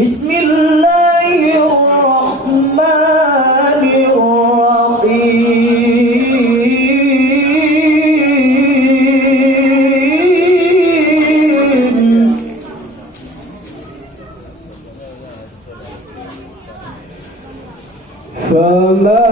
بسم الله الرحمن الرحيم فما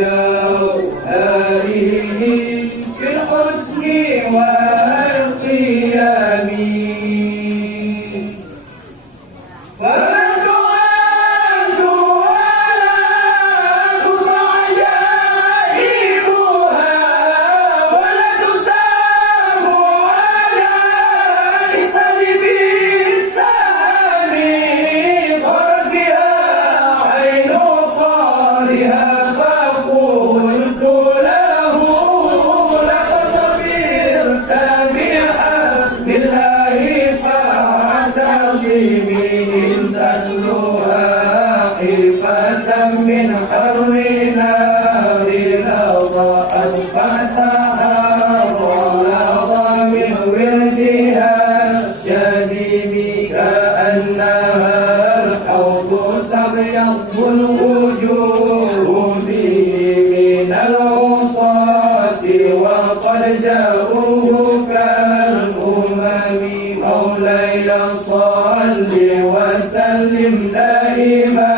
وجوهره في الحسن والقيام من حر نار لظى فتحها ولظى من وردها الشديد كأنها الحوض تبيض الوجوه فيه من العصاة وقد جاءوه كالأمم مولاي صل وسلم دائما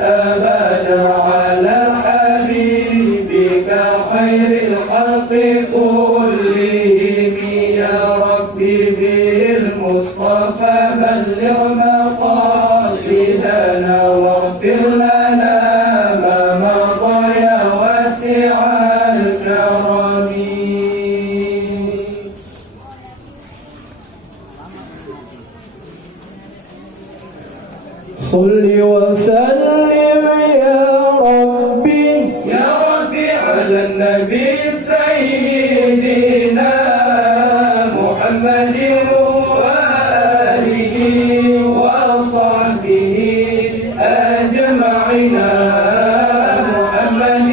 أبدا على حبيبك خير الخلق كلهم يا ربي بالمصطفى بلغ مقاصدنا واغفر لنا ما مضى يا واسع الكرم صل وسلم يا ربي على النبي سيدنا محمد وآله وصحبه أجمعين محمد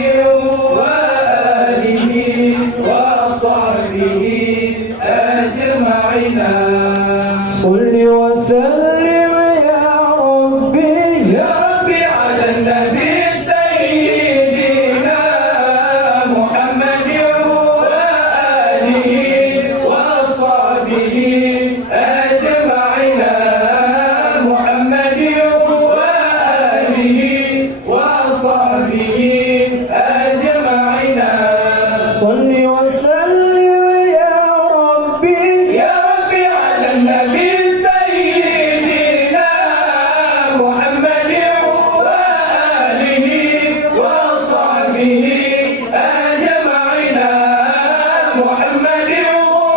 وآله وصحبه أجمعين صل وسلم يا ربي على النبي سيدنا محمد وآله وصحبه أجمعين محمد وآله وصحبه أجمعين صل وسلم يا ربي على النبي سيدنا محمد وآله وصحبه أجمعين محمد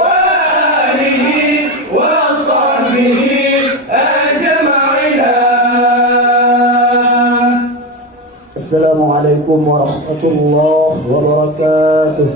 وآله وصحبه أجمعين. السلام عليكم ورحمة الله وبركاته.